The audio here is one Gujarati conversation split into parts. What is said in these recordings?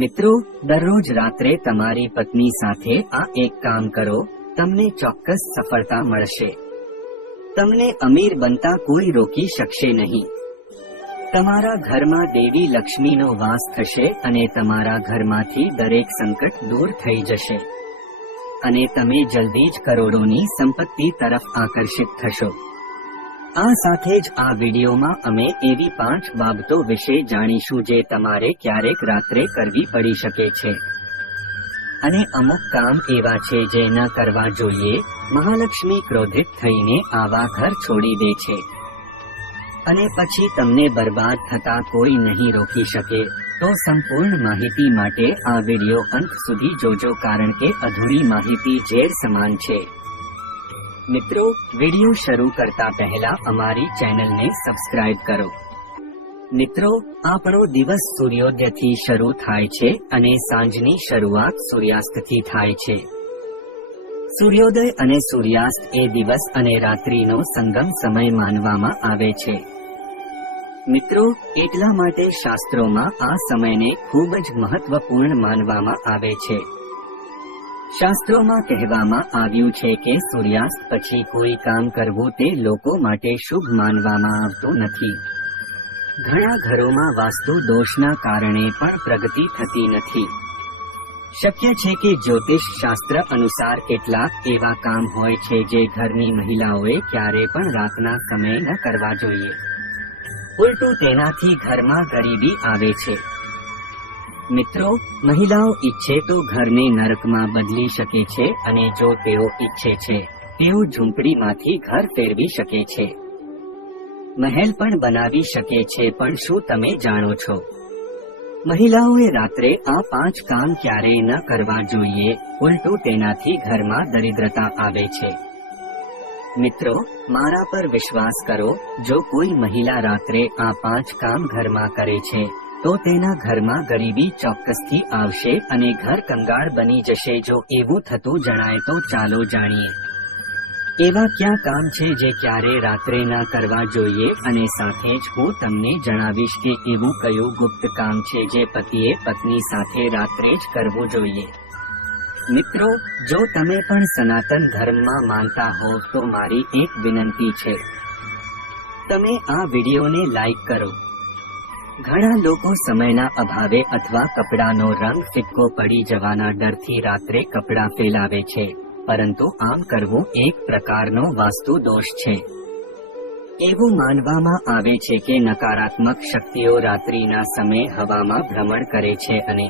મિત્રો, દરરોજ રાત્રે તમારી પત્ની સાથે આ એક કામ કરો, તમને ચોક્કસ સફળતા મળશે. તમને અમીર બનતા કોઈ રોકી શકશે નહીં. તમારા ઘરમાં દેવી લક્ષ્મીનો વાસ થશે અને તમારા ઘરમાંથી દરેક સંકટ દૂર થઈ જશે અને તમે જલ્દી જ કરોડોની સંપત્તિ તરફ આકર્ષિત થશો. આ સાથે જ આ વિડીયોમાં અમે એવી 5 બાબતો વિશે જાણીશું જે તમારે ક્યારેક રાત્રે કરવી પડી શકે છે. અને અમુક કામ એવા છે જે ન કરવા જોઈએ. મહાલક્ષ્મી ક્રોધિત થઈને આવા ઘર છોડી દે છે અને પછી તમને બરબાદ થતા કોઈ નહીં રોકી શકે. તો સંપૂર્ણ માહિતી માટે આ વિડીયો અંત સુધી જોજો, કારણ કે અધૂરી માહિતી ઝેર સમાન છે. મિત્રો, વિડીયો શરૂ કરતા પહેલા અમારી ચેનલને સબસ્ક્રાઇબ કરો. મિત્રો, આપણો દિવસ સૂર્યોદયથી શરૂ થાય છે અને સાંજની શરૂઆત સૂર્યાસ્તથી થાય છે. સૂર્યોદય અને સૂર્યાસ્ત એ દિવસ અને રાત્રિનો સંગમ સમય માનવામાં આવે છે. મિત્રો, એટલા માટે શાસ્ત્રોમાં આ સમયને ખૂબ જ મહત્વપૂર્ણ માનવામાં આવે છે. શાસ્ત્રોમાં કહેવામાં આવ્યું છે કે સૂર્યાસ્ત પછી કોઈ કામ કરવું તે લોકો માટે શુભ માનવામાં આવતું નથી. ઘણા ઘરોમાં વાસ્તુ દોષના કારણે પણ પ્રગતિ થતી નથી. શક્ય છે કે જ્યોતિષ શાસ્ત્ર અનુસાર કેટલાક એવા કામ હોય છે જે ઘરની મહિલાઓએ ક્યારે પણ રાતના સમયે ન કરવા જોઈએ. ઉલટું તેનાથી ઘરમાં ગરીબી આવે છે. મિત્રો, મહિલાઓ ઈચ્છે તો ઘરને નરકમાં બદલી શકે છે અને જો તેઓ ઈચ્છે છે તેઓ ઝૂંપડીમાંથી ઘર ફેરવી શકે છે, મહેલ પણ બનાવી શકે છે. પણ શું તમે જાણો છો, મહિલાઓએ રાત્રે આ 5 કામ ક્યારેય ન કરવા જોઈએ. ઉલટું તેનાથી ઘરમાં દરિદ્રતા આવે છે. મિત્રો, મારા પર વિશ્વાસ કરો, જો કોઈ મહિલા રાત્રે આ 5 કામ ઘરમાં કરે છે તો તેના ઘરમાં ગરીબી ચોક્કસથી આવશે અને ઘર કંગાળ બની જશે. જો એવું થતું જણાય તો ચાલો જાણીએ એવા ક્યાં કામ છે જે ક્યારે રાત્રે ન કરવા જોઈએ, અને સાથે જ હું તમને જણાવીશ કે એવું કયું ગુપ્ત કામ છે જે પતિએ પત્ની સાથે રાત્રે જ કરવું જોઈએ. મિત્રો, જો તમે પણ સનાતન ધર્મમાં માનતા હોવ તો મારી એક વિનંતી છે, તમે આ વિડીયોને લાઈક કરો. ઘણા લોકો સમયના અભાવે અથવા કપડાનો રંગ ફિક્કો પડી જવાના ડરથી રાત્રે કપડાં ફેલાવે છે, પરંતુ આમ કરવું એક પ્રકારનો વાસ્તુ દોષ છે. એવું માનવામાં આવે છે કે નકારાત્મક શક્તિઓ રાત્રિના સમયે હવામાં ભ્રમણ કરે છે અને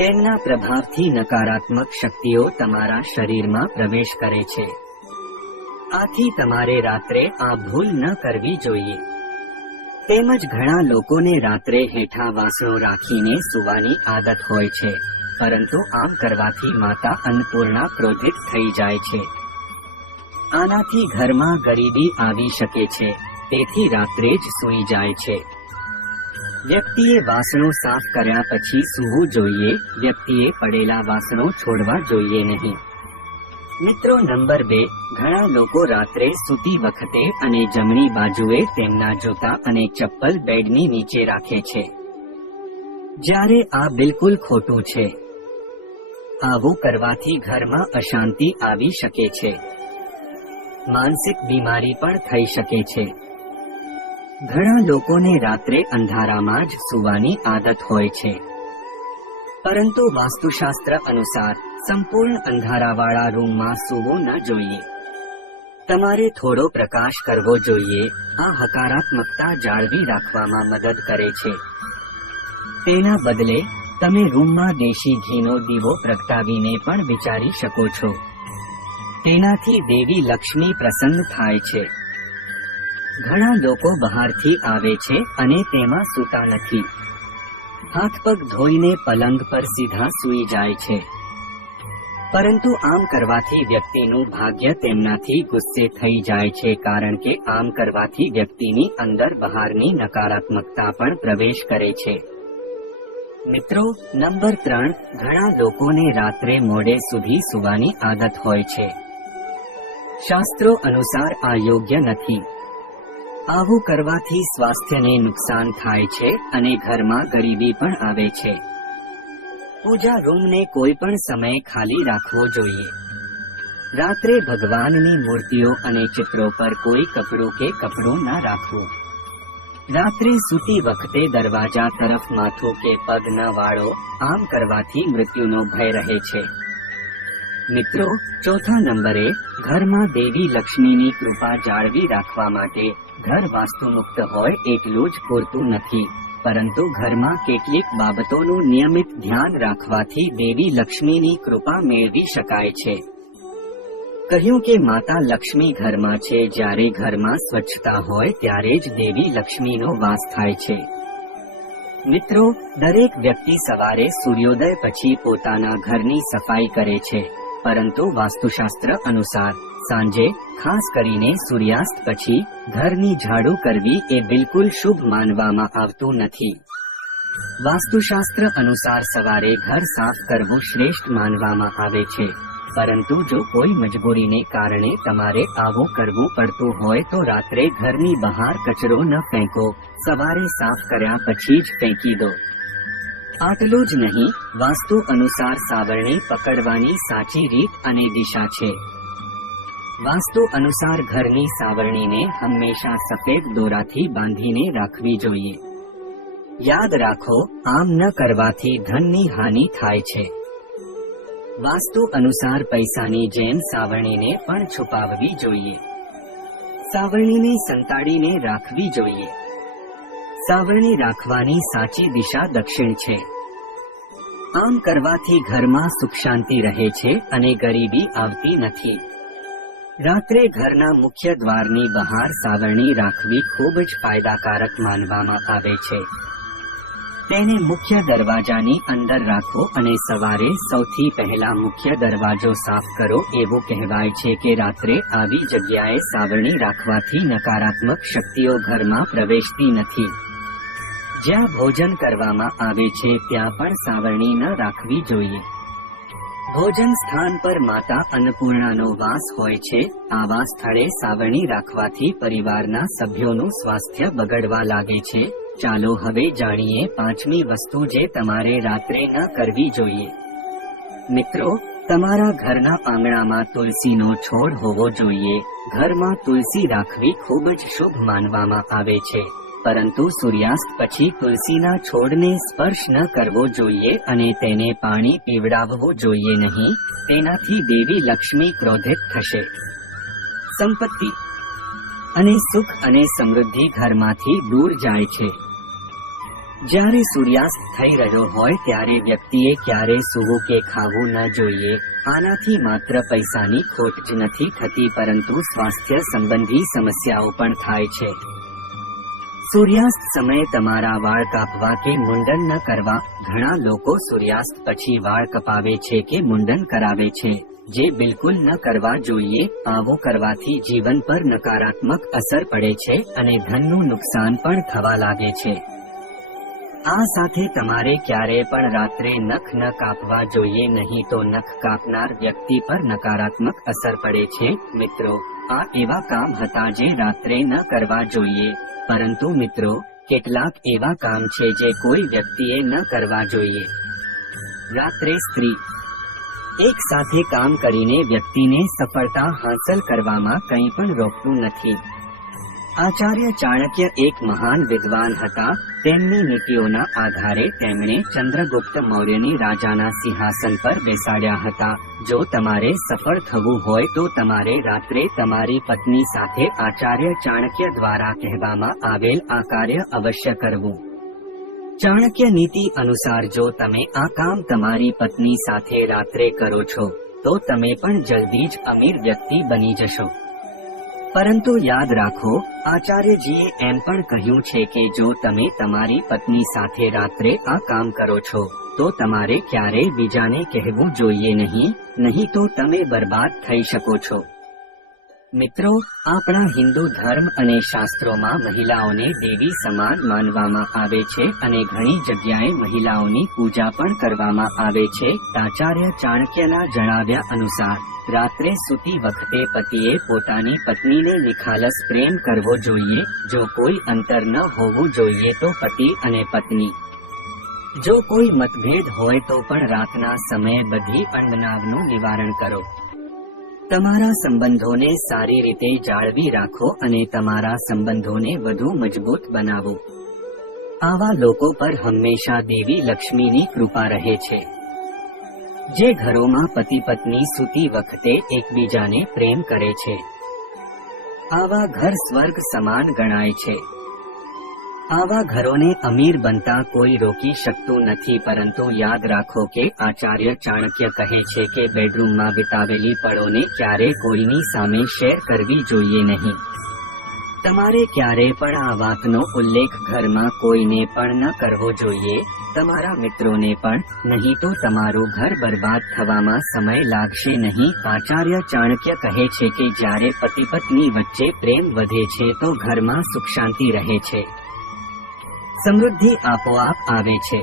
તેમના પ્રભાવથી નકારાત્મક શક્તિઓ તમારા શરીરમાં પ્રવેશ કરે છે. આથી તમારે રાત્રે આ ભૂલ ન કરવી જોઈએ. તેમજ ઘણા લોકોને રાત્રે હેઠા વાસણો રાખીને સૂવાની આદત હોય છે, પરંતુ આમ કરવાથી માતા અન્નપૂર્ણા ક્રોધિત થઈ જાય છે. આનાથી ઘરમાં ગરીબી આવી શકે છે, તેથી રાત્રે જ સૂઈ જાય છે. વ્યક્તિએ વાસણો સાફ કર્યા પછી સૂવું જોઈએ. વ્યક્તિએ પડેલા વાસણો છોડવા જોઈએ નહીં. મિત્રો, નંબર 2, ઘણા લોકો રાત્રે સૂતી વખતે અને જમણી બાજુએ તેમના જૂતા અને ચપ્પલ બેડની નીચે રાખે છે, જ્યારે આ બિલકુલ ખોટું છે. આવું કરવાથી ઘરમાં અશાંતિ આવી શકે છે, માનસિક બીમારી પણ થઈ શકે છે. ઘણા લોકોને રાત્રે અંધારામાં જ સૂવાની આદત હોય છે, પરંતુ વાસ્તુશાસ્ત્ર અનુસાર સંપૂર્ણ અંધારાવાળા રૂમમાં સૂવું ન જોઈએ. તમારે થોડો પ્રકાશ કરવો જોઈએ. આ હકારાત્મકતા જાળવી રાખવામાં મદદ કરે છે. તેના બદલે તમે રૂમમાં દેશી ઘીનો દીવો પ્રગટાવીને પણ વિચારી શકો છો. તેનાથી દેવી લક્ષ્મી પ્રસન્ન થાય છે. ઘણા લોકો બહારથી આવે છે અને તેમાં સૂતા નથી. હાથ પગ ધોઈને પલંગ પર સીધા સૂઈ જાય છે, પરંતુ આમ કરવાથી વ્યક્તિનું ભાગ્ય તેમનાથી ગુસ્સે થઈ જાય છે, કારણ કે આમ કરવાથી વ્યક્તિની અંદર બહારની નકારાત્મકતા પણ પ્રવેશ કરે છે. મિત્રો, નંબર 3, ઘણા લોકોને રાત્રે મોડે સુધી સૂવાની આદત હોય છે. શાસ્ત્રો અનુસાર આ યોગ્ય નથી. આવું કરવાથી સ્વાસ્થ્યને નુકસાન થાય છે અને ઘરમાં ગરીબી પણ આવે છે. પૂજા રૂમને કોઈ પણ સમયે ખાલી રાખવો જોઈએ. રાત્રે ભગવાનની મૂર્તિઓ અને ચિત્રો પર કોઈ કપડું ના રાખવું. રાત્રે સૂતી વખતે દરવાજા તરફ માથું કે પગ ન વાળો. આમ કરવાથી મૃત્યુનો ભય રહે છે. મિત્રો, ચોથા નંબરે ઘરમાં દેવી લક્ષ્મીની કૃપા જાળવી રાખવા માટે ઘર વાસ્તુમુક્ત હોય એટલું જ પૂરતું નથી, પરંતુ ઘરમાં કેટલીક બાબતોનું નિયમિત ધ્યાન રાખવાથી દેવી લક્ષ્મીની કૃપા મેળવી શકાય છે. કહ્યું કે માતા લક્ષ્મી ઘરમાં છે. જ્યારે ઘરમાં સ્વચ્છતા હોય ત્યારે જ દેવી લક્ષ્મીનો વાસ થાય છે. મિત્રો, દરેક વ્યક્તિ સવારે સૂર્યોદય પછી પોતાના ઘરની સફાઈ કરે છે, પરંતુ વાસ્તુશાસ્ત્ર અનુસાર સાંજે, ખાસ કરીને સૂર્યાસ્ત પછી ઘરની ઝાડુ કરવી એ બિલકુલ શુભ માનવામાં આવતું નથી. વાસ્તુશાસ્ત્ર અનુસાર સવારે ઘર સાફ કરવું શ્રેષ્ઠ માનવામાં આવે છે, પરંતુ જો કોઈ મજબૂરીને કારણે તમારે આવું કરવું પડતું હોય તો રાત્રે ઘરની બહાર કચરો ન ફેંકો, સવારે સાફ કર્યા પછી જ ફેંકી દો. આટલું જ નહીં, વાસ્તુ અનુસાર સાવરણી પકડવાની સાચી રીત અને દિશા છે. વાસ્તુ અનુસાર ઘરની સાવરણીને હંમેશા સફેદ દોરાથી બાંધીને રાખવી જોઈએ. યાદ રાખો, આમ ન કરવાથી ધનની હાનિ થાય છે. વાસ્તુ અનુસાર પૈસાની જેમ સાવરણીને પણ છુપાવવી જોઈએ. સાવરણીને સંતાડીને રાખવી જોઈએ. સાવરણી રાખવાની સાચી દિશા દક્ષિણ છે. આમ કરવાથી ઘરમાં સુખ શાંતિ રહે છે અને ગરીબી આવતી નથી. રાત્રે ઘરના મુખ્ય દ્વારની બહાર સાવરણી રાખવી ખૂબ જ ફાયદાકારક માનવામાં આવે છે. તેને મુખ્ય દરવાજાની અંદર રાખો અને સવારે સૌથી પહેલા મુખ્ય દરવાજો સાફ કરો. એવું કહેવાય છે કે રાત્રે આવી જગ્યાએ સાવરણી રાખવાથી નકારાત્મક શક્તિઓ ઘરમાં પ્રવેશતી નથી. જ્યાં ભોજન કરવામાં આવે છે ત્યાં પણ સાવરણી ન રાખવી જોઈએ. ભોજન સ્થાન પર માતા અન્નપૂર્ણાનો વાસ હોય છે. આવા સ્થળે સાવરણી રાખવાથી પરિવારના સભ્યોનું સ્વાસ્થ્ય બગડવા લાગે છે. ચાલો હવે જાણીએ પાંચમી વસ્તુ જે તમારે રાત્રે ન કરવી જોઈએ. મિત્રો, તમારા ઘરના આંગણામાં તુલસીનો છોડ હોવો જોઈએ. ઘરમાં તુલસી રાખવી ખૂબ જ શુભ માનવામાં આવે છે, પરંતુ સૂર્યાસ્ત પછી તુલસીના છોડને સ્પર્શ ન કરવો જોઈએ અને તેને પાણી પીવડાવવું જોઈએ નહીં. તેનાથી દેવી લક્ષ્મી ક્રોધિત થશે. સંપત્તિ અને સુખ અને સમૃદ્ધિ ઘરમાંથી દૂર જાય છે. જ્યારે સૂર્યાસ્ત થઈ રહ્યો હોય ત્યારે વ્યક્તિએ ક્યારે સૂવું કે ખાવું ન જોઈએ. આનાથી માત્ર પૈસાની ખોટ જ નથી થતી, પરંતુ સ્વાસ્થ્ય સંબંધી સમસ્યાઓ પણ થાય છે. સૂર્યાસ્ત સમયે તમારા વાળ કાપવા કે મુંડન ન કરવા. ઘણા લોકો સૂર્યાસ્ત પછી વાળ કપાવે છે કે મુંડન કરાવે છે, જે બિલકુલ ન કરવા જોઈએ. આવું કરવાથી જીવન પર નકારાત્મક અસર પડે છે અને ધનનું નુકસાન પણ થવા લાગે છે. આ સાથે તમારે ક્યારેય પણ રાત્રે નખ ન કાપવા જોઈએ, નહીં તો નખ કાપનાર વ્યક્તિ પર નકારાત્મક અસર પડે છે. મિત્રો, આ એવા કામ હતા જે રાત્રે ન કરવા જોઈએ, પરંતુ મિત્રો, કેટલાક એવા કામ છે જે કોઈ વ્યક્તિએ ન કરવા જોઈએ. રાત્રે સ્ત્રી એક સાથે કામ કરીને વ્યક્તિને સફળતા હાંસલ કરવામાં કંઈ પણ રોકતું નથી. આચાર્ય ચાણક્ય એક મહાન વિદ્વાન હતા. તેમની નીતિઓના આધારે તેમણે ચંદ્રગુપ્ત મૌર્યની રાજાના સિંહાસન પર બેસાડ્યા હતા. જો તમારે સફળ થવું હોય તો તમારે રાત્રે તમારી પત્ની સાથે આચાર્ય ચાણક્ય દ્વારા કહેવામાં આવેલ આ કાર્ય અવશ્ય કરવું. ચાણક્ય નીતિ અનુસાર જો તમે આ કામ તમારી પત્ની સાથે રાત્રે કરો છો તો તમે પણ જલ્દી જ અમીર વ્યક્તિ બની જશો. પરંતુ યાદ રાખો, આચાર્યજીએ એમ પણ કહ્યું છે કે જો તમે તમારી પત્ની સાથે રાત્રે આ કામ કરો છો તો તમારે ક્યારેય બીજાને કહેવું જોઈએ નહીં તો તમે બરબાદ થઈ શકો છો. મિત્રો, આપણા હિન્દુ ધર્મ અને શાસ્ત્રોમાં મહિલાઓને દેવી સમાન માનવામાં આવે છે અને ઘણી જગ્યાએ મહિલાઓની પૂજા પણ કરવામાં આવે છે. આચાર્ય ચાણક્યના જણાવ્યા અનુસાર રાત્રે સૂતી વખતે પતિએ પોતાની પત્નીને નિખાલસ પ્રેમ કરવો જોઈએ. જો કોઈ અંતર ન હોવું જોઈએ તો પતિ અને પત્ની જો કોઈ મતભેદ હોય તો પણ રાતના સમયે બધી અણબનાવનું નિવારણ કરો. તમારા સંબંધોને સારી રીતે જાળવી રાખો અને તમારા સંબંધોને વધુ મજબૂત બનાવો. આવા લોકો પર હંમેશા દેવી લક્ષ્મીની કૃપા રહે છે. જે ઘરોમાં પતિ પત્ની સૂતી વખતે એકબીજાને પ્રેમ કરે છે, આવા ઘર સ્વર્ગ સમાન ગણાય છે. આવા ઘરોને અમીર બનતા કોઈ રોકી શકતું નથી. પરંતુ યાદ રાખો કે આચાર્ય ચાણક્ય કહે છે કે બેડરૂમમાં વિતાવેલી પળોને ક્યારે કોઈની સામે શેર કરવી જોઈએ નહીં. તમારે ક્યારે પણ આ વાતનો ઉલ્લેખ ઘરમાં કોઈને પણ ન કરવો જોઈએ, તમારા મિત્રોને પણ નહીં, તો તમારું ઘર બરબાદ થવામાં સમય લાગશે નહીં. આચાર્ય ચાણક્ય કહે છે કે જ્યારે પતિ પત્ની વચ્ચે પ્રેમ વધે છે તો ઘરમાં સુખ શાંતિ રહે છે, સમૃદ્ધિ આપોઆપ આવે છે.